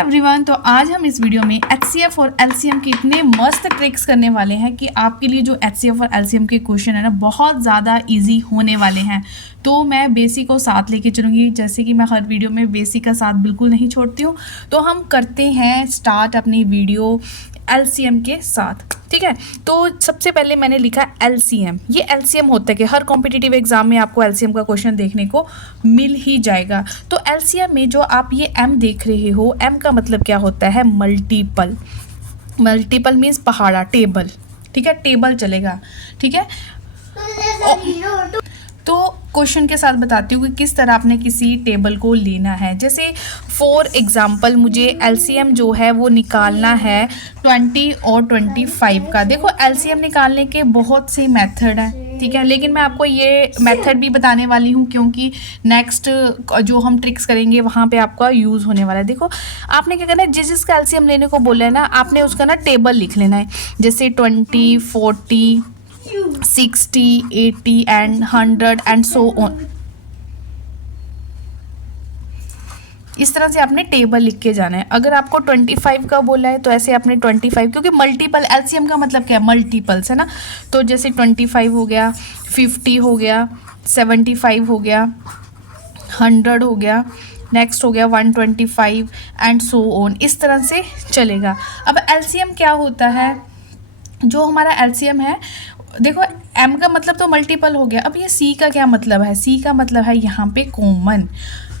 Everyone, तो आज हम इस वीडियो में एचसीएफ और एलसीएम के इतने मस्त ट्रिक्स करने वाले हैं कि आपके लिए जो एचसीएफ और एलसीएम के क्वेश्चन है ना बहुत ज़्यादा इजी होने वाले हैं। तो मैं बेसिक को साथ लेके चलूँगी, जैसे कि मैं हर वीडियो में बेसिक का साथ बिल्कुल नहीं छोड़ती हूँ। तो हम करते हैं स्टार्ट अपनी वीडियो एलसीएम के साथ, ठीक है। तो सबसे पहले मैंने लिखा एलसीएम। ये एलसीएम होता है कि हर कॉम्पिटिटिव एग्जाम में आपको एलसीएम का क्वेश्चन देखने को मिल ही जाएगा। तो एलसीएम में जो आप ये एम देख रहे हो, एम का मतलब क्या होता है? मल्टीपल। मल्टीपल मीन्स पहाड़ा, टेबल, ठीक है, टेबल चलेगा, ठीक है। तो क्वेश्चन के साथ बताती हूँ कि किस तरह आपने किसी टेबल को लेना है। जैसे फॉर एग्जांपल मुझे एलसीएम जो है वो निकालना है 20 और 25 का। देखो एलसीएम निकालने के बहुत से मेथड हैं, ठीक है, लेकिन मैं आपको ये मेथड भी बताने वाली हूँ क्योंकि नेक्स्ट जो हम ट्रिक्स करेंगे वहाँ पे आपका यूज़ होने वाला है। देखो आपने क्या करना है, जिसका एलसीएम लेने को बोला है ना, आपने उसका ना टेबल लिख लेना है। जैसे 20, 40, 60, 80 एंड 100 एंड सो ऑन। इस तरह से आपने टेबल लिख के जाना है। अगर आपको 25 का बोला है तो ऐसे आपने 25, क्योंकि मल्टीपल, एलसीएम का मतलब क्या है? मल्टीपल्स है ना। तो जैसे 25 हो गया, 50 हो गया, 75 हो गया, 100 हो गया, नेक्स्ट हो गया 125 एंड सो ऑन। इस तरह से चलेगा। अब एलसीएम क्या होता है? जो हमारा एलसीएम है, देखो एम का मतलब तो मल्टीपल हो गया। अब ये सी का क्या मतलब है? सी का मतलब है यहाँ पे कॉमन,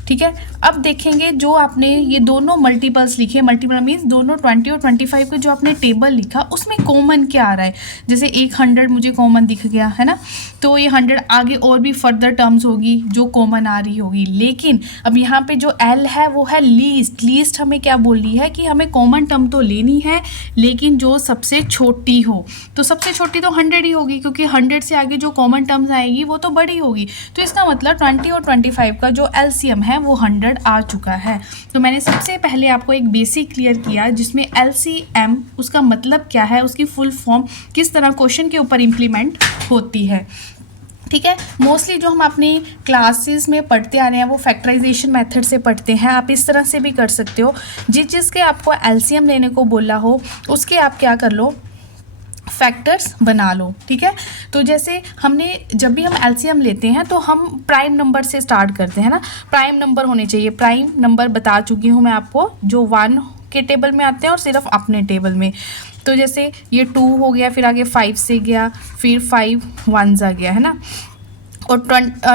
ठीक है। अब देखेंगे जो आपने ये दोनों मल्टीपल्स लिखे, मल्टीपल मीन्स दोनों 20 और 25 का जो आपने टेबल लिखा उसमें कॉमन क्या आ रहा है। जैसे एक 100 मुझे कॉमन दिख गया है ना, तो ये 100 आगे और भी फर्दर टर्म्स होगी जो कॉमन आ रही होगी। लेकिन अब यहाँ पे जो एल है वो है लीस्ट। लीस्ट हमें क्या बोल रही है कि हमें कॉमन टर्म तो लेनी है लेकिन जो सबसे छोटी हो। तो सबसे छोटी तो 100 ही होगी, क्योंकि 100 से आगे जो कॉमन टर्म्स आएगी वो तो बड़ी होगी। तो इसका मतलब 20 और 25 का जो एलसीएम है वो 100 आ चुका है। तो मैंने सबसे पहले आपको एक बेसिक क्लियर किया जिसमें एलसीएम उसका मतलब क्या है, उसकी फुल फॉर्म किस तरह क्वेश्चन के ऊपर इम्प्लीमेंट होती है, ठीक है। मोस्टली जो हम अपनी क्लासेस में पढ़ते आ रहे हैं वो फैक्टराइजेशन मेथड से पढ़ते हैं। आप इस तरह से भी कर सकते हो। जिसके आपको एलसीएम लेने को बोला हो उसके आप क्या कर लो, फैक्टर्स बना लो, ठीक है। तो जैसे हमने जब भी हम एलसीएम लेते हैं तो हम प्राइम नंबर से स्टार्ट करते हैं ना। प्राइम नंबर होने चाहिए। प्राइम नंबर बता चुकी हूँ मैं आपको, जो 1 के टेबल में आते हैं और सिर्फ अपने टेबल में। तो जैसे ये 2 हो गया, फिर आगे 5 से गया, फिर 5 1s आ गया, है ना। और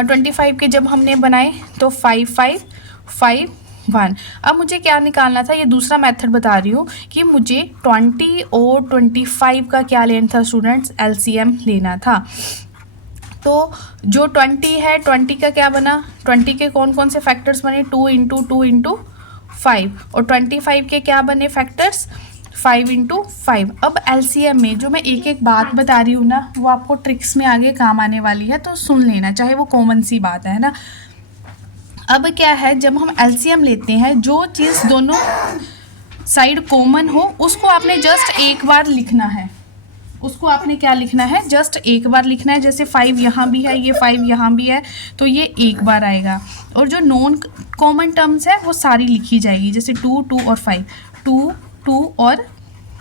25 के जब हमने बनाए तो 5 5 5 1। अब मुझे क्या निकालना था, ये दूसरा मेथड बता रही हूँ कि मुझे 20 और 25 का क्या लेना था स्टूडेंट्स, एलसीएम लेना था। तो जो 20 है, 20 का क्या बना, 20 के कौन कौन से फैक्टर्स बने, 2 इंटू 2 इंटू 5। और 25 के क्या बने फैक्टर्स, 5 इंटू 5। अब एलसीएम में जो मैं एक एक बात बता रही हूँ ना वो आपको ट्रिक्स में आगे काम आने वाली है, तो सुन लेना, चाहे वो कॉमन सी बात है ना। अब क्या है, जब हम एलसीएम लेते हैं जो चीज़ दोनों साइड कॉमन हो उसको आपने जस्ट एक बार लिखना है। उसको आपने क्या लिखना है, जस्ट एक बार लिखना है। जैसे 5 यहाँ भी है, ये 5 यहाँ भी है, तो ये एक बार आएगा। और जो नॉन कॉमन टर्म्स है वो सारी लिखी जाएगी। जैसे 2 2 और 5, 2 2 और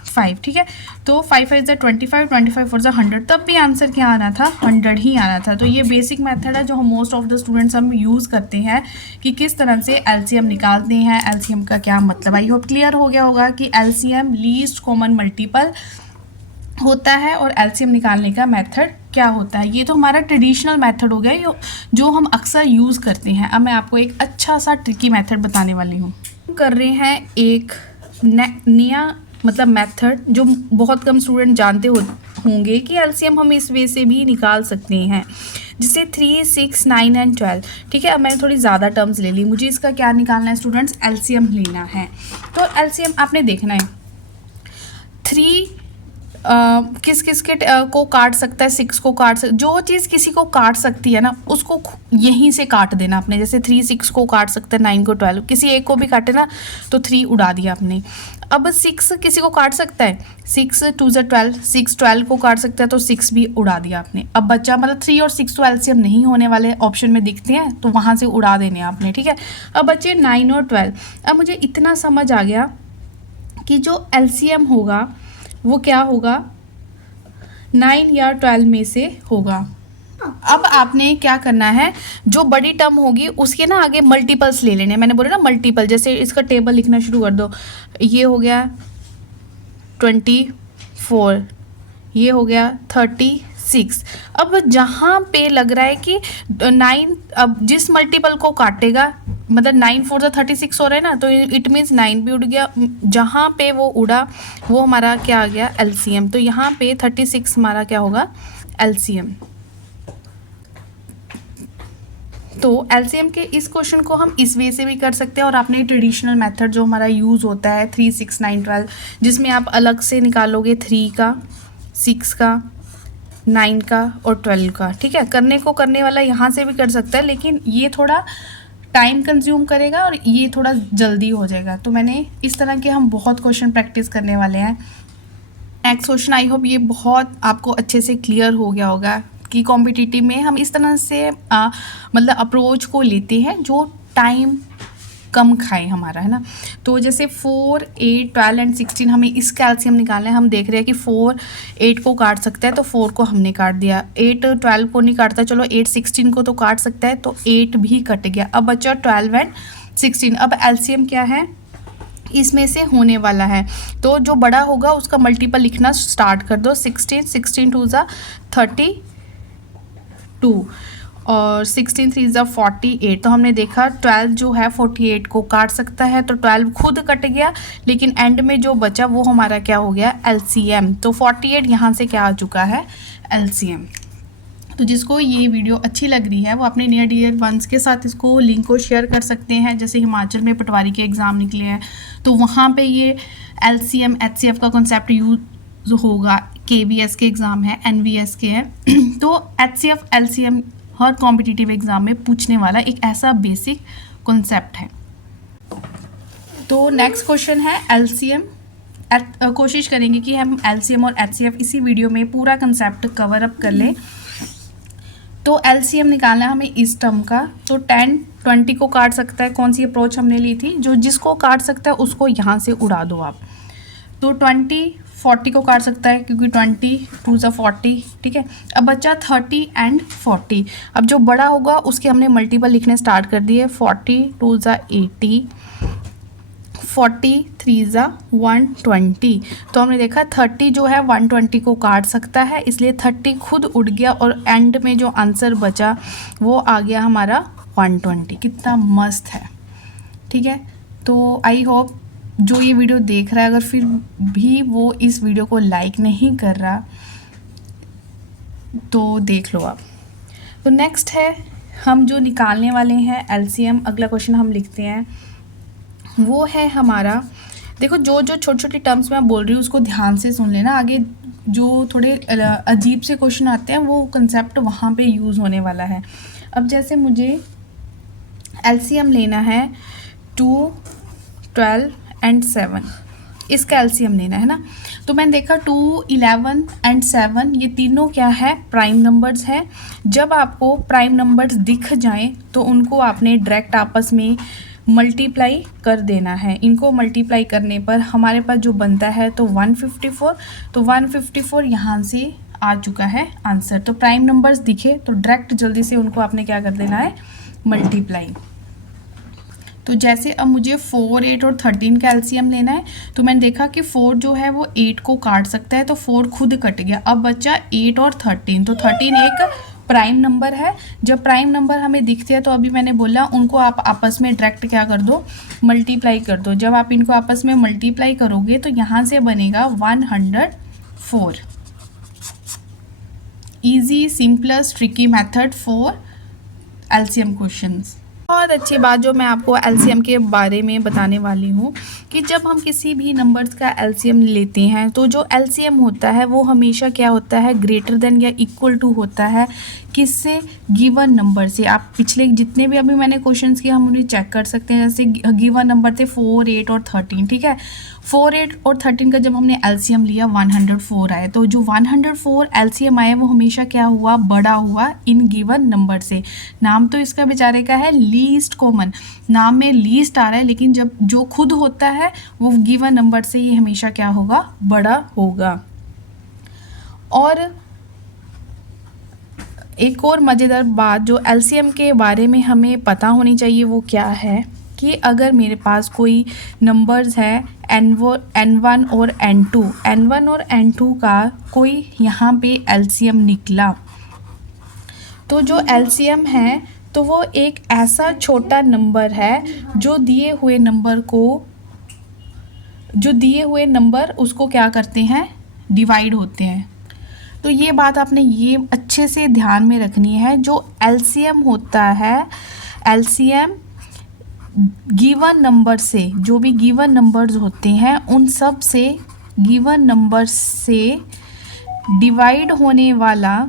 5, ठीक है। तो 5 5 × 25, 25 4 100। तब भी आंसर क्या आना था, 100 ही आना था। तो ये बेसिक मेथड है जो हम मोस्ट ऑफ द स्टूडेंट्स हम यूज़ करते हैं कि किस तरह से एलसीएम निकालते हैं। एलसीएम का क्या मतलब, आई होप क्लियर हो गया होगा कि एलसीएम लीस्ट कॉमन मल्टीपल होता है और एलसीएम निकालने का मेथड क्या होता है। ये तो हमारा ट्रेडिशनल मेथड हो गया जो हम अक्सर यूज़ करते हैं। अब मैं आपको एक अच्छा सा ट्रिकी मेथड बताने वाली हूँ। कर रहे हैं एक नया मतलब मेथड जो बहुत कम स्टूडेंट जानते होंगे कि एलसीएम हम इस वे से भी निकाल सकते हैं। जैसे 3 6 9 एंड 12, ठीक है। अब मैंने थोड़ी ज़्यादा टर्म्स ले ली, मुझे इसका क्या निकालना है स्टूडेंट्स, एलसीएम लेना है। तो एलसीएम आपने देखना है, 3 किस किस के को काट सकता है, 6 को काट जो चीज़ किसी को काट सकती है ना उसको यहीं से काट देना आपने। जैसे 3 6 को काट सकता है, 9 को 12, किसी एक को भी काटे ना तो 3 उड़ा दिया आपने। अब 6 किसी को काट सकता है, 6 2 12, 6 12 को काट सकता है तो 6 भी उड़ा दिया आपने। अब बच्चा मतलब 3 और 6 तो एलसीएम नहीं होने वाले ऑप्शन में दिखते हैं तो वहाँ से उड़ा देने आपने, ठीक है। अब बच्चे 9 और 12। अब मुझे इतना समझ आ गया कि जो एलसीएम होगा वो क्या होगा, 9 या 12 में से होगा। अब आपने क्या करना है, जो बड़ी टर्म होगी उसके ना आगे मल्टीपल्स ले लेने। मैंने बोला ना मल्टीपल, जैसे इसका टेबल लिखना शुरू कर दो। ये हो गया 24, ये हो गया 36। अब जहाँ पे लग रहा है कि 9, अब जिस मल्टीपल को काटेगा मतलब 9 4 36 हो रहा है ना, तो इट मीन्स 9 भी उड़ गया। जहाँ पे वो उड़ा वो हमारा क्या आ गया, एलसीएम। तो यहाँ पे 36 हमारा क्या होगा, एलसीएम। तो एलसीएम के इस क्वेश्चन को हम इस वे से भी कर सकते हैं, और आपने ट्रेडिशनल मेथड जो हमारा यूज़ होता है 3 6 9 12, जिसमें आप अलग से निकालोगे 3 का, 6 का, 9 का और 12 का, ठीक है। करने वाला यहाँ से भी कर सकता है, लेकिन ये थोड़ा टाइम कंज्यूम करेगा और ये थोड़ा जल्दी हो जाएगा। तो मैंने इस तरह के हम बहुत क्वेश्चन प्रैक्टिस करने वाले हैं। नेक्स्ट क्वेश्चन, आई होप ये बहुत आपको अच्छे से क्लियर हो गया होगा कि कॉम्पिटिटिव में हम इस तरह से मतलब अप्रोच को लेते हैं जो टाइम कम खाए हमारा, है ना। तो जैसे 4 8 12 एंड 16 हमें इसका एलसीएम निकालना है। हम देख रहे हैं कि 4 8 को काट सकता है तो 4 को हमने काट दिया, 8 12 को नहीं काटता, चलो 8 16 को तो काट सकता है तो 8 भी कट गया। अब बचा 12 एंड 16। अब एलसीएम क्या है, इसमें से होने वाला है, तो जो बड़ा होगा उसका मल्टीपल लिखना स्टार्ट कर दो। 16 16 2 32 और 16 3 48। तो हमने देखा 12 जो है 48 को काट सकता है तो 12 खुद कट गया, लेकिन एंड में जो बचा वो हमारा क्या हो गया, एलसीएम। तो 48 यहाँ से क्या आ चुका है, एलसीएम। तो जिसको ये वीडियो अच्छी लग रही है वो अपने नियर डियर वंस के साथ इसको लिंक को शेयर कर सकते हैं। जैसे हिमाचल में पटवारी के एग्ज़ाम निकले हैं तो वहाँ पे ये एलसीएम एचसीएफ का कॉन्सेप्ट यूज होगा। केवीएस के एग्ज़ाम है, एनवीएस के हैं तो एचसीएफ एलसीएम हर कॉम्पिटिटिव एग्ज़ाम में पूछने वाला एक ऐसा बेसिक कॉन्सेप्ट है। तो नेक्स्ट क्वेश्चन है एलसीएम। कोशिश करेंगे कि हम एलसीएम और एचसीएफ इसी वीडियो में पूरा कंसेप्ट कवर अप कर लें। तो एलसीएम निकालना है हमें इस टर्म का। तो 10 20 को काट सकता है, कौन सी अप्रोच हमने ली थी, जो जिसको काट सकता है उसको यहाँ से उड़ा दो आप। तो 20 40 को काट सकता है क्योंकि 20 2 40, ठीक है। अब बचा 30 एंड 40। अब जो बड़ा होगा उसके हमने मल्टीपल लिखने स्टार्ट कर दिए। 40 2 80, 40 3 120। तो हमने देखा 30 जो है 120 को काट सकता है, इसलिए 30 खुद उड़ गया और एंड में जो आंसर बचा वो आ गया हमारा 120। कितना मस्त है, ठीक है। तो आई होप जो ये वीडियो देख रहा है अगर फिर भी वो इस वीडियो को लाइक नहीं कर रहा तो देख लो आप। तो नेक्स्ट है हम जो निकालने वाले हैं एलसीएम, अगला क्वेश्चन हम लिखते हैं वो है हमारा, देखो जो जो छोटी छोटी टर्म्स मैं बोल रही हूँ उसको ध्यान से सुन लेना। आगे जो थोड़े अजीब से क्वेश्चन आते हैं वो कंसेप्ट वहाँ पे यूज़ होने वाला है। अब जैसे मुझे एलसीएम लेना है 2 12 एंड 7, इसका एलसीएम लेना है ना। तो मैंने देखा 2 11 एंड 7 ये तीनों क्या है, प्राइम नंबर्स है। जब आपको प्राइम नंबर्स दिख जाएं तो उनको आपने डायरेक्ट आपस में मल्टीप्लाई कर देना है। इनको मल्टीप्लाई करने पर हमारे पास जो बनता है तो 154। तो 154 यहाँ से आ चुका है आंसर। तो प्राइम नंबर्स दिखे तो डायरेक्ट जल्दी से उनको आपने क्या कर देना है, मल्टीप्लाई। तो जैसे अब मुझे 4 8 और 13 का एलसीएम लेना है। तो मैंने देखा कि 4 जो है वो 8 को काट सकता है तो 4 खुद कट गया। अब बचा 8 और 13। तो 13 एक प्राइम नंबर है। जब प्राइम नंबर हमें दिखते हैं तो अभी मैंने बोला उनको आप आपस में डायरेक्ट क्या कर दो, मल्टीप्लाई कर दो। जब आप इनको आपस में मल्टीप्लाई करोगे तो यहाँ से बनेगा 104। Easy simplest tricky method for LCM questions. बहुत अच्छी बात जो मैं आपको एलसीएम के बारे में बताने वाली हूँ कि जब हम किसी भी नंबर्स का एलसीएम लेते हैं तो जो एलसीएम होता है वो हमेशा क्या होता है, ग्रेटर देन या इक्वल टू होता है किससे, गिवन नंबर से। आप पिछले जितने भी अभी मैंने क्वेश्चंस किए हम उन्हें चेक कर सकते हैं। जैसे गिवन नंबर थे 4, 8 और 13, ठीक है। 4, 8 और 13 का जब हमने एलसीएम लिया 104 आए, तो जो 104 एलसीएम आया वो हमेशा क्या हुआ, बड़ा हुआ इन गिवन नंबर से। नाम तो इसका बेचारे का है लीस्ट कॉमन, नाम में लीस्ट आ रहा है, लेकिन जब जो खुद होता है वो गिवन नंबर से ही हमेशा क्या होगा, बड़ा होगा। और एक और मज़ेदार बात जो एलसीएम के बारे में हमें पता होनी चाहिए वो क्या है कि अगर मेरे पास कोई नंबर्स है n1 और n1 और n2 का कोई यहाँ पे एलसीएम निकला, तो जो एलसीएम है तो वो एक ऐसा छोटा नंबर है जो दिए हुए नंबर उसको क्या करते हैं, डिवाइड होते हैं। तो ये बात आपने ये अच्छे से ध्यान में रखनी है। जो एलसीएम होता है, एलसीएम गिवन नंबर से, जो भी गिवन नंबर्स होते हैं उन सब से गिवन नंबर से डिवाइड होने वाला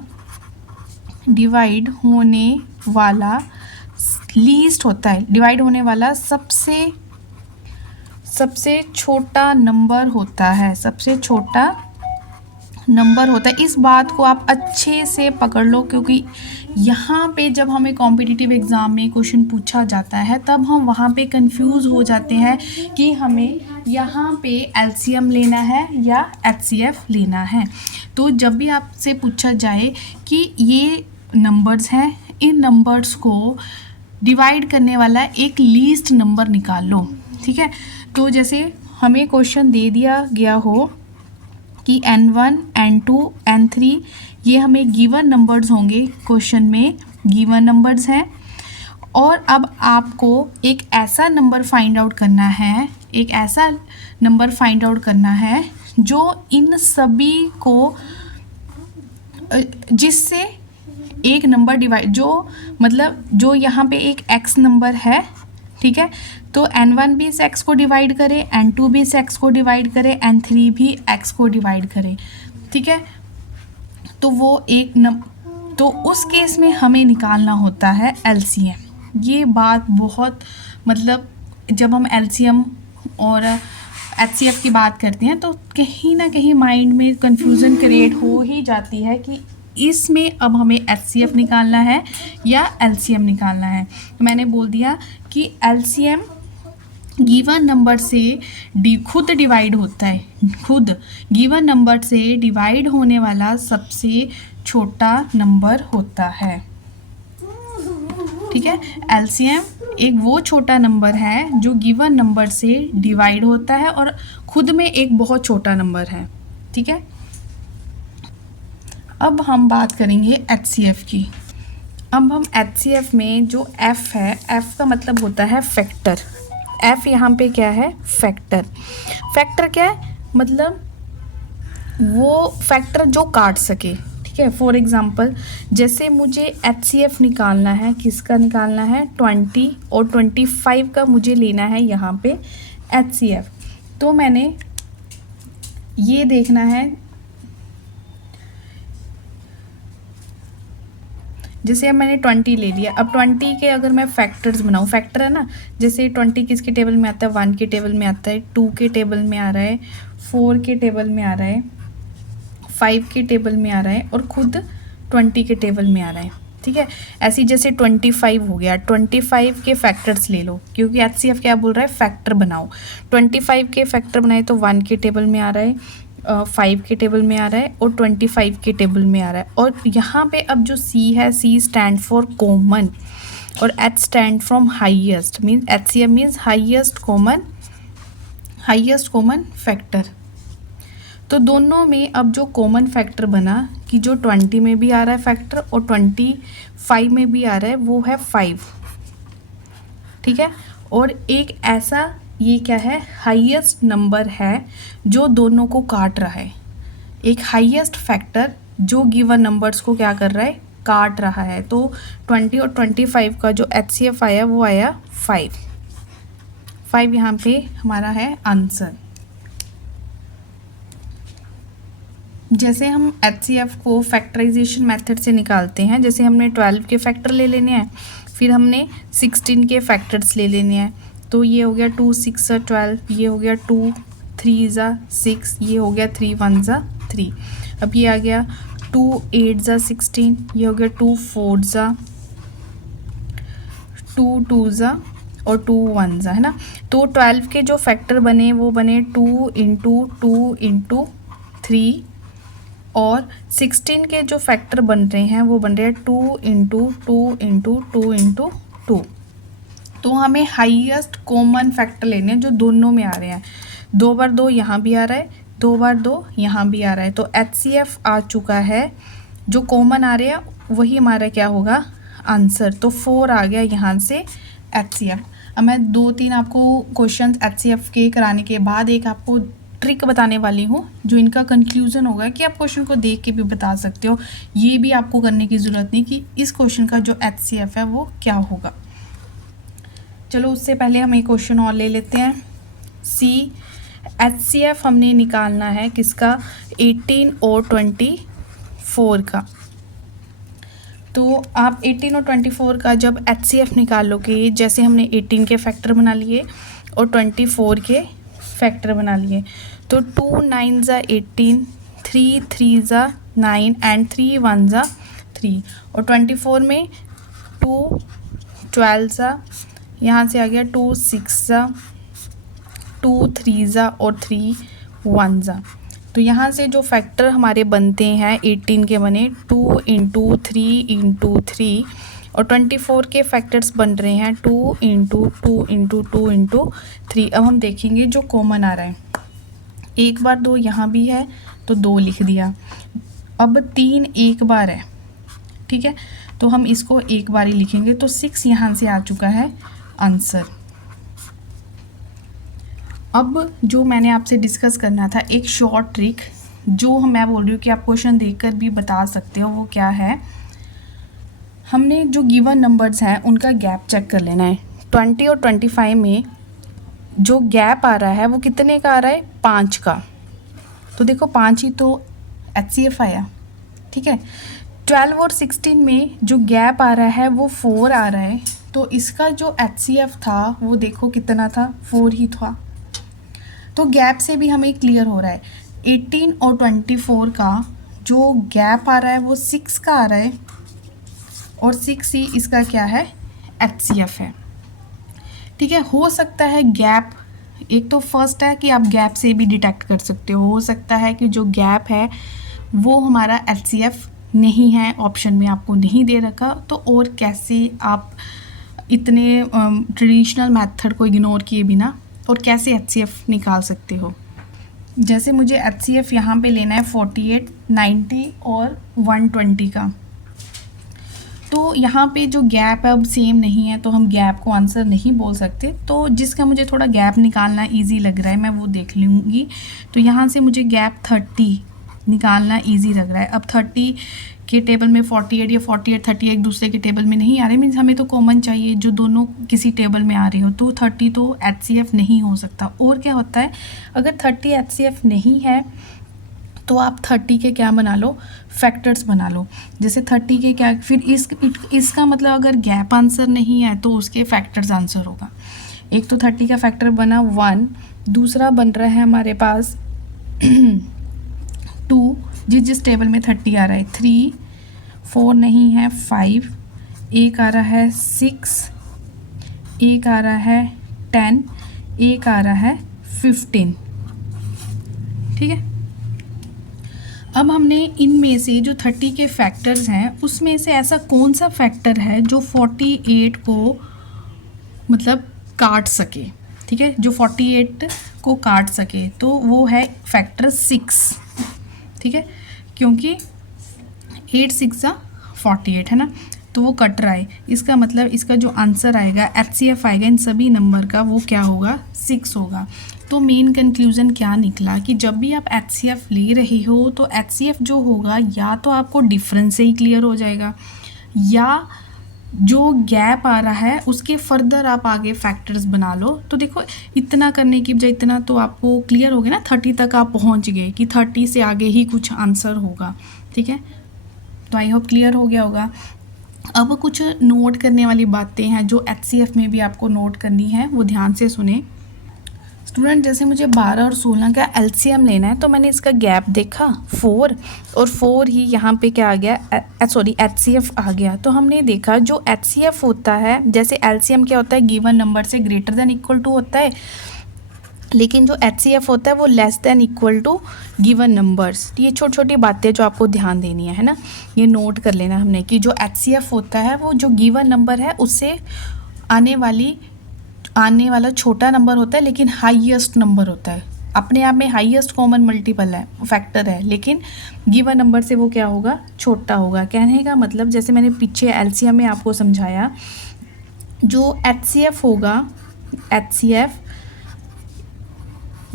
लीस्ट होता है, डिवाइड होने वाला सबसे छोटा नंबर होता है, सबसे छोटा नंबर होता है। इस बात को आप अच्छे से पकड़ लो, क्योंकि यहाँ पे जब हमें कॉम्पिटिटिव एग्ज़ाम में क्वेश्चन पूछा जाता है तब हम वहाँ पे कंफ्यूज हो जाते हैं कि हमें यहाँ पे एलसीएम लेना है या एचसीएफ लेना है। तो जब भी आपसे पूछा जाए कि ये नंबर्स हैं, इन नंबर्स को डिवाइड करने वाला एक लीस्ट नंबर निकाल लो, ठीक है। तो जैसे हमें क्वेश्चन दे दिया गया हो कि n1, n2, n3 ये हमें गिवन नंबर्स होंगे, क्वेश्चन में गिवन नंबर्स हैं, और अब आपको एक ऐसा नंबर फाइंड आउट करना है जो इन सभी को, जिससे एक नंबर डिवाइड, जो मतलब जो यहाँ पे एक x नंबर है, ठीक है, तो n1 भी इस x को डिवाइड करे, n2 भी इस x को डिवाइड करे, n3 भी x को डिवाइड करे, ठीक है। तो वो तो उस केस में हमें निकालना होता है एलसीएम। ये बात बहुत, मतलब जब हम एलसीएम और एचसीएफ की बात करते हैं तो कहीं ना कहीं माइंड में कन्फ्यूज़न क्रिएट हो ही जाती है कि इसमें अब हमें एचसीएफ निकालना है या एलसीएम निकालना है। मैंने बोल दिया कि एलसीएम गिवन नंबर से खुद डिवाइड होता है, खुद गिवन नंबर से डिवाइड होने वाला सबसे छोटा नंबर होता है, ठीक है। एलसीएम एक वो छोटा नंबर है जो गिवन नंबर से डिवाइड होता है और खुद में एक बहुत छोटा नंबर है, ठीक है। अब हम बात करेंगे एचसीएफ की। अब हम एचसीएफ में जो एफ है, एफ का मतलब होता है फैक्टर। एफ यहाँ पे क्या है, फैक्टर। फैक्टर क्या है, मतलब वो फैक्टर जो काट सके, ठीक है। फॉर एग्जांपल जैसे मुझे एचसीएफ निकालना है, किसका निकालना है, 20 और 25 का मुझे लेना है यहाँ पे एचसीएफ। तो मैंने ये देखना है, जैसे अब मैंने 20 ले लिया, अब 20 के अगर मैं फैक्टर्स बनाऊँ, फैक्टर है ना, जैसे 20 किसके टेबल में आता है, 1 के टेबल में आता है, 2 के टेबल में आ रहा है, 4 के टेबल में आ रहा है, 5 के टेबल में आ रहा है और खुद 20 के टेबल में आ रहा है, ठीक है। ऐसी जैसे 25 हो गया, 25 के फैक्टर्स ले लो, क्योंकि एचसीएफ क्या बोल रहा है, फैक्टर बनाओ। 25 के फैक्टर बनाए तो 1 के टेबल में आ रहा है, 5 के टेबल में आ रहा है और 25 के टेबल में आ रहा है। और यहाँ पे अब जो C है, C स्टैंड फॉर कॉमन और H stand from highest, means HCF means highest common factor. तो दोनों में अब जो कॉमन फैक्टर बना कि जो 20 में भी आ रहा है फैक्टर और 25 में भी आ रहा है, वो है 5, ठीक है। और एक ऐसा, ये क्या है, हाईएस्ट नंबर है जो दोनों को काट रहा है, एक हाईएस्ट फैक्टर जो गिवन नंबर्स को क्या कर रहा है, काट रहा है। तो 20 और 25 का जो एचसीएफ आया वो आया 5, 5 यहाँ पे हमारा है आंसर। जैसे हम HCF को फैक्टराइजेशन मेथड से निकालते हैं, जैसे हमने 12 के फैक्टर ले लेने हैं, फिर हमने 16 के फैक्टर्स ले लेने हैं। तो ये हो गया 2 6 12, ये हो गया 2 3 6, ये हो गया 3 1 3। अब ये आ गया 2 8 16, ये हो गया 2 4 2 2 और 2 1 है ना। तो 12 के जो फैक्टर बने वो बने 2 × 2 × 3, और 16 के जो फैक्टर बन रहे हैं वो बन रहे हैं 2 × 2 × 2 × 2। तो हमें हाईएस्ट कॉमन फैक्टर लेने हैं जो दोनों में आ रहे हैं। 2 बार 2 यहाँ भी आ रहा है, 2 बार 2 यहाँ भी आ रहा है, तो HCF आ चुका है। जो कॉमन आ रहे हैं वही हमारा क्या होगा आंसर। तो 4 आ गया यहाँ से HCF। अब मैं 2-3 आपको क्वेश्चन HCF के कराने के बाद एक आपको ट्रिक बताने वाली हूँ जो इनका कंक्लूजन होगा कि आप क्वेश्चन को देख के भी बता सकते हो। ये भी आपको करने की ज़रूरत नहीं कि इस क्वेश्चन का जो HCF है वो क्या होगा। चलो उससे पहले हम एक क्वेश्चन और ले लेते हैं। HCF हमने निकालना है किसका, 18 और 24 का। तो आप 18 और 24 का जब HCF निकालोगे, जैसे हमने 18 के फैक्टर बना लिए और 24 के फैक्टर बना लिए, तो 2 9 18, 3 3 9 एंड 3 1 3, और 24 में 2 12 यहाँ से आ गया 2 6 2 3 और 3 1। तो यहाँ से जो फैक्टर हमारे बनते हैं 18 के बने 2 × 3 × 3, और 24 के फैक्टर्स बन रहे हैं 2 × 2 × 2 × 3। अब हम देखेंगे जो कॉमन आ रहा है, 1 बार 2 यहाँ भी है तो 2 लिख दिया। अब 3 एक बार है, ठीक है, तो हम इसको एक बार ही लिखेंगे, तो 6 यहाँ से आ चुका है आंसर। अब जो मैंने आपसे डिस्कस करना था एक शॉर्ट ट्रिक, जो मैं बोल रही हूँ कि आप क्वेश्चन देखकर भी बता सकते हो, वो क्या है, हमने जो गिवन नंबर्स हैं उनका गैप चेक कर लेना है। 20 और 25 में जो गैप आ रहा है वो कितने का आ रहा है, 5 का। तो देखो 5 ही तो HCF आया, ठीक है। 12 और 16 में जो गैप आ रहा है वो 4 आ रहा है, तो इसका जो HCF था वो देखो कितना था, 4 ही था। तो गैप से भी हमें क्लियर हो रहा है 18 और 24 का जो गैप आ रहा है वो 6 का आ रहा है, और 6 ही इसका क्या है, HCF है, ठीक है। हो सकता है गैप, एक तो फर्स्ट है कि आप गैप से भी डिटेक्ट कर सकते हो सकता है कि जो गैप है वो हमारा HCF नहीं है, ऑप्शन में आपको नहीं दे रखा, तो और कैसे आप इतने ट्रेडिशनल मेथड को इग्नोर किए बिना और कैसे HCF निकाल सकते हो। जैसे मुझे HCF यहाँ पे लेना है 48, 90 और 120 का, तो यहाँ पे जो गैप है अब सेम नहीं है, तो हम गैप को आंसर नहीं बोल सकते। तो जिसका मुझे थोड़ा गैप निकालना इजी लग रहा है मैं वो देख लूँगी। तो यहाँ से मुझे गैप 30 निकालना इजी लग रहा है। अब 30 के टेबल में 48 या 48 30 एक दूसरे के टेबल में नहीं आ रहे, मीन्स हमें तो कॉमन चाहिए जो दोनों किसी टेबल में आ रहे हो, तो 30 तो HCF नहीं हो सकता। और क्या होता है, अगर 30 HCF नहीं है तो आप 30 के क्या बना लो, फैक्टर्स बना लो। जैसे 30 के क्या, फिर इसका मतलब अगर गैप आंसर नहीं है तो उसके फैक्टर्स आंसर होगा। एक तो 30 का फैक्टर बना 1, दूसरा बन रहा है हमारे पास 2, जिस टेबल में 30 आ रहा है, 3 4 नहीं है 5, एक आ रहा है 6, एक आ रहा है 10, एक आ रहा है 15, ठीक है। अब हमने इनमें से जो 30 के फैक्टर्स हैं उसमें से ऐसा कौन सा फैक्टर है जो 48 को मतलब काट सके, ठीक है, जो 48 को काट सके, तो वो है फैक्टर 6, ठीक है, क्योंकि 8 6 48 है ना, तो वो कट रहा है। इसका मतलब इसका जो आंसर आएगा HCF आएगा इन सभी नंबर का, वो क्या होगा, 6 होगा। तो मेन कंक्लूज़न क्या निकला कि जब भी आप HCF ले रहे हो तो HCF जो होगा या तो आपको डिफरेंस से ही क्लियर हो जाएगा, या जो गैप आ रहा है उसके फर्दर आप आगे फैक्टर्स बना लो। तो देखो इतना करने की बजाय इतना तो आपको क्लियर हो गया ना, 30 तक आप पहुंच गए कि 30 से आगे ही कुछ आंसर होगा। ठीक है, तो आई होप क्लियर हो गया होगा। अब कुछ नोट करने वाली बातें हैं जो HCF में भी आपको नोट करनी है, वो ध्यान से सुने। स्टूडेंट जैसे मुझे 12 और 16 का LCM लेना है, तो मैंने इसका गैप देखा 4 और 4 ही यहाँ पे क्या आ गया, सॉरी HCF आ गया। तो हमने देखा जो HCF होता है, जैसे LCM क्या होता है, गिवन नंबर से ग्रेटर देन इक्वल टू होता है, लेकिन जो HCF होता है वो less than equal to given numbers. ये छोटी छोटी बातें जो आपको ध्यान देनी है ना, ये नोट कर लेना हमने कि जो HCF होता है वो जो गिवन नंबर है उससे आने वाला छोटा नंबर होता है, लेकिन हाईएस्ट नंबर होता है, अपने आप में हाईएस्ट कॉमन मल्टीपल है, फैक्टर है, लेकिन गिवन नंबर से वो क्या होगा, छोटा होगा। कहने का मतलब जैसे मैंने पीछे LCM में आपको समझाया, जो HCF होगा, HCF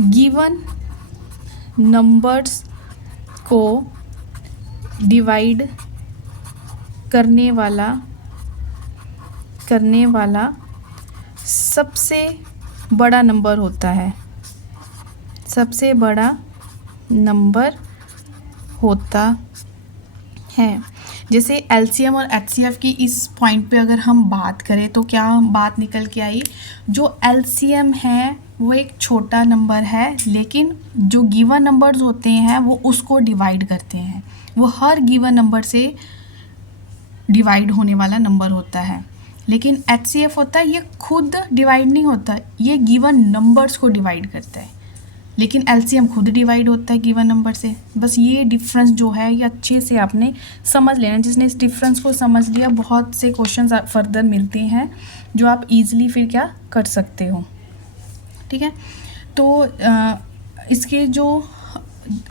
गिवन नंबर्स को डिवाइड करने वाला सबसे बड़ा नंबर होता है, सबसे बड़ा नंबर होता है। जैसे LCM और HCF की इस पॉइंट पे अगर हम बात करें तो क्या बात निकल के आई, जो LCM है वो एक छोटा नंबर है, लेकिन जो गिवन नंबर्स होते हैं वो उसको डिवाइड करते हैं, वो हर गिवन नंबर से डिवाइड होने वाला नंबर होता है। लेकिन HCF होता है ये खुद डिवाइड नहीं होता, ये गिवन नंबर्स को डिवाइड करता है, लेकिन LCM खुद डिवाइड होता है गिवन नंबर से। बस ये डिफरेंस जो है ये अच्छे से आपने समझ लेना। जिसने इस डिफरेंस को समझ लिया, बहुत से क्वेश्चंस फर्दर मिलते हैं जो आप इजीली फिर क्या कर सकते हो। ठीक है, तो इसके जो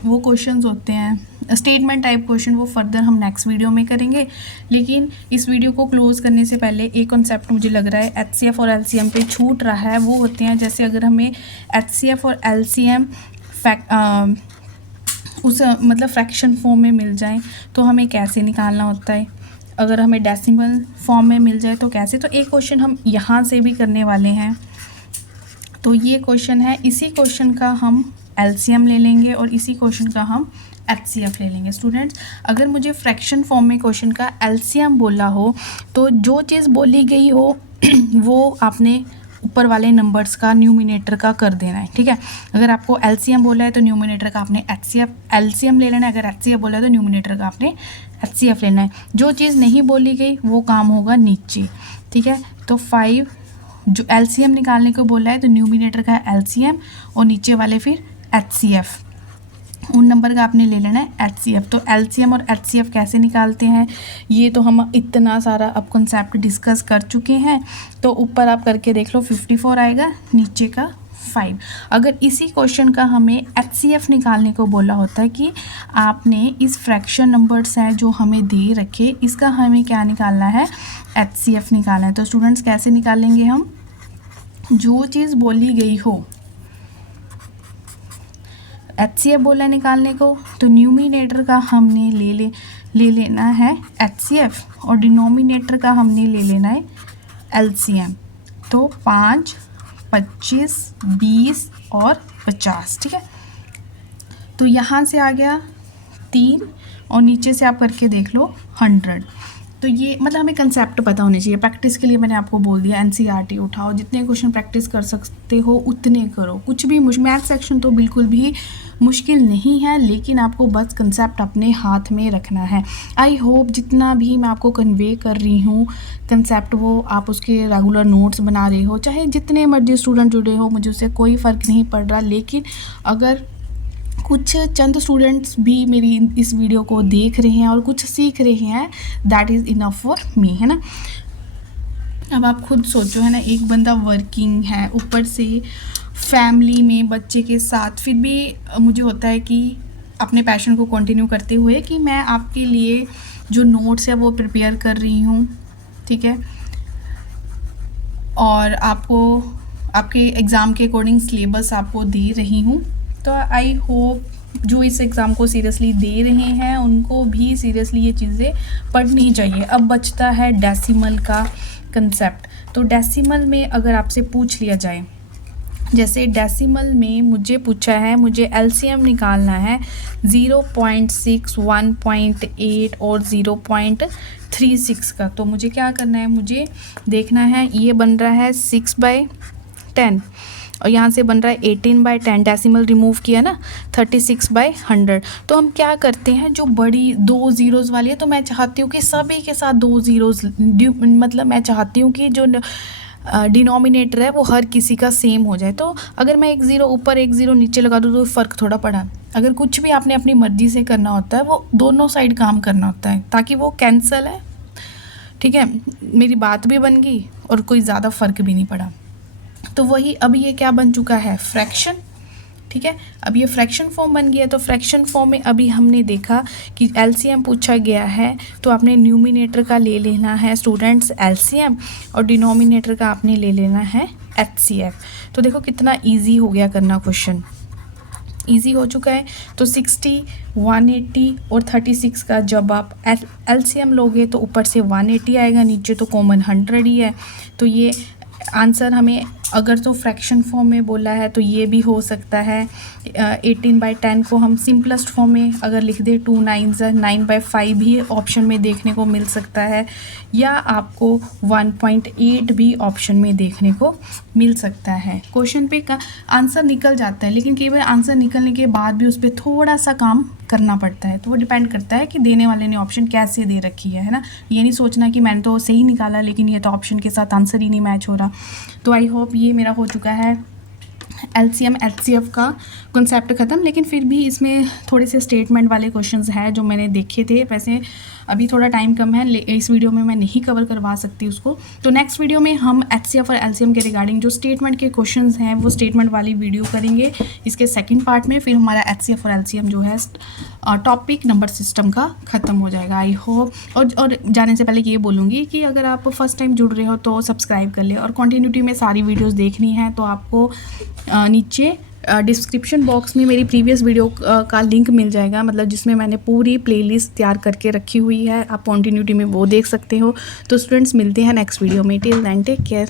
वो क्वेश्चंस होते हैं स्टेटमेंट टाइप क्वेश्चन, वो फर्दर हम नेक्स्ट वीडियो में करेंगे। लेकिन इस वीडियो को क्लोज करने से पहले एक कॉन्सेप्ट मुझे लग रहा है HCF और LCM पे छूट रहा है, वो होते हैं जैसे अगर हमें HCF और LCM उस मतलब फ्रैक्शन फॉर्म में मिल जाए तो हमें कैसे निकालना होता है, अगर हमें डेसिमल फॉर्म में मिल जाए तो कैसे। तो एक क्वेश्चन हम यहाँ से भी करने वाले हैं, तो ये क्वेश्चन है, इसी क्वेश्चन का हम LCM ले लेंगे और इसी क्वेश्चन का हम HCF ले लेंगे। स्टूडेंट्स अगर मुझे फ्रैक्शन फॉर्म में क्वेश्चन का LCM बोला हो तो जो चीज़ बोली गई हो वो आपने ऊपर वाले नंबर्स का न्यूमिनेटर का कर देना है। ठीक है, अगर आपको LCM बोला है तो न्यूमिनेटर का आपने LCM ले लेना है, अगर HCF बोला है तो न्यूमिनेटर का आपने HCF लेना है। जो चीज़ नहीं बोली गई वो काम होगा नीचे। ठीक है, तो 5 जो LCM निकालने को बोला है तो न्यूमिनेटर का LCM और नीचे वाले फिर HCF, उन नंबर का आपने ले लेना है HCF। तो LCM और HCF कैसे निकालते हैं ये तो हम इतना सारा अब कॉन्सेप्ट डिस्कस कर चुके हैं। तो ऊपर आप करके देख लो 54 आएगा, नीचे का 5। अगर इसी क्वेश्चन का हमें HCF निकालने को बोला होता है कि आपने इस फ्रैक्शन नंबर्स हैं जो हमें दे रखे, इसका हमें क्या निकालना है, HCF निकालना है। तो स्टूडेंट्स कैसे निकालेंगे हम, जो चीज़ बोली गई हो, HCF बोला निकालने को, तो न्यूमिनेटर का हमने ले लेना है HCF और डिनोमिनेटर का हमने ले लेना है LCM। तो 5, 25, 20 और 50। ठीक है, तो यहाँ से आ गया 3 और नीचे से आप करके देख लो 100। तो ये मतलब हमें कंसेप्ट पता होने चाहिए। प्रैक्टिस के लिए मैंने आपको बोल दिया NCERT उठाओ, जितने क्वेश्चन प्रैक्टिस कर सकते हो उतने करो। कुछ भी मैथ सेक्शन तो बिल्कुल भी मुश्किल नहीं है, लेकिन आपको बस कंसेप्ट अपने हाथ में रखना है। आई होप जितना भी मैं आपको कन्वे कर रही हूँ कंसेप्ट, वो आप उसके रेगुलर नोट्स बना रहे हो, चाहे जितने मर्जी स्टूडेंट जुड़े हो, मुझे उससे कोई फ़र्क नहीं पड़ रहा। लेकिन अगर कुछ चंद स्टूडेंट्स भी मेरी इस वीडियो को देख रहे हैं और कुछ सीख रहे हैं, that is enough for me, है ना। अब आप खुद सोचो, है ना, एक बंदा वर्किंग है, ऊपर से फैमिली में बच्चे के साथ, फिर भी मुझे होता है कि अपने पैशन को कंटिन्यू करते हुए कि मैं आपके लिए जो नोट्स है वो प्रिपेयर कर रही हूँ। ठीक है, और आपको आपके एग्ज़ाम के अकॉर्डिंग सिलेबस आपको दे रही हूँ। तो आई होप जो इस एग्ज़ाम को सीरियसली दे रहे हैं उनको भी सीरियसली ये चीज़ें पढ़नी चाहिए। अब बचता है डेसिमल का कंसेप्ट। तो डेसिमल में अगर आपसे पूछ लिया जाए, जैसे डेसिमल में मुझे पूछा है, मुझे एलसीएम निकालना है 0.6, 1.8 और 0.36 का, तो मुझे क्या करना है, मुझे देखना है ये बन रहा है 6/10 और यहाँ से बन रहा है 18/10, डेसिमल रिमूव किया ना 36/100। तो हम क्या करते हैं, जो बड़ी 2 ज़ीरोज़ वाली है, तो मैं चाहती हूँ कि सभी के साथ 2 ज़ीरोज़, मतलब मैं चाहती हूँ कि जो डिनोमिनेटर है वो हर किसी का सेम हो जाए। तो अगर मैं 1 ज़ीरो ऊपर 1 ज़ीरो नीचे लगा दूँ तो फ़र्क थोड़ा पड़ा। अगर कुछ भी आपने अपनी मर्ज़ी से करना होता है वो दोनों साइड काम करना होता है ताकि वो कैंसिल है, ठीक है, मेरी बात भी बन गई और कोई ज़्यादा फ़र्क भी नहीं पड़ा। तो वही अब ये क्या बन चुका है, फ्रैक्शन, ठीक है। अब ये फ्रैक्शन फॉर्म बन गया। तो फ्रैक्शन फॉर्म में अभी हमने देखा कि एलसीएम पूछा गया है तो आपने न्यूमिनेटर का ले लेना है स्टूडेंट्स एलसीएम और डिनोमिनेटर का आपने ले लेना है एचसीएफ। तो देखो कितना इजी हो गया करना, क्वेश्चन इजी हो चुका है। तो 60, 180 और 36 का जब आप एलसीएम लोगे तो ऊपर से 180 आएगा, नीचे तो कॉमन 100 ही है। तो ये आंसर हमें अगर तो फ्रैक्शन फॉर्म में बोला है तो ये भी हो सकता है। 18/10 को हम सिंपलेस्ट फॉर्म में अगर लिख दें 2 9s 9/5 भी ऑप्शन में देखने को मिल सकता है, या आपको 1.8 भी ऑप्शन में देखने को मिल सकता है। क्वेश्चन पे का आंसर निकल जाता है, लेकिन कई बार आंसर निकलने के बाद भी उस पर थोड़ा सा काम करना पड़ता है। तो वो डिपेंड करता है कि देने वाले ने ऑप्शन कैसे दे रखी है ना। ये नहीं सोचना कि मैंने तो सही निकाला लेकिन ये तो ऑप्शन के साथ आंसर ही नहीं मैच हो रहा। तो आई होप ये मेरा हो चुका है एलसीएम एचसीएफ का कॉन्सेप्ट ख़त्म। लेकिन फिर भी इसमें थोड़े से स्टेटमेंट वाले क्वेश्चंस हैं जो मैंने देखे थे। वैसे अभी थोड़ा टाइम कम है, इस वीडियो में मैं नहीं कवर करवा सकती उसको। तो नेक्स्ट वीडियो में हम एचसीएफ और एलसीएम के रिगार्डिंग जो स्टेटमेंट के क्वेश्चंस हैं वो स्टेटमेंट वाली वीडियो करेंगे इसके सेकंड पार्ट में। फिर हमारा एचसीएफ और एलसीएम जो है टॉपिक नंबर सिस्टम का ख़त्म हो जाएगा। I hope. और जाने से पहले ये बोलूँगी कि अगर आप फर्स्ट टाइम जुड़ रहे हो तो सब्सक्राइब कर ले, और कंटिन्यूटी में सारी वीडियोज़ देखनी है तो आपको नीचे डिस्क्रिप्शन बॉक्स में मेरी प्रीवियस वीडियो का लिंक मिल जाएगा, मतलब जिसमें मैंने पूरी प्लेलिस्ट तैयार करके रखी हुई है, आप कंटिन्यूटी में वो देख सकते हो। तो स्टूडेंट्स मिलते हैं नेक्स्ट वीडियो में। Till then take care.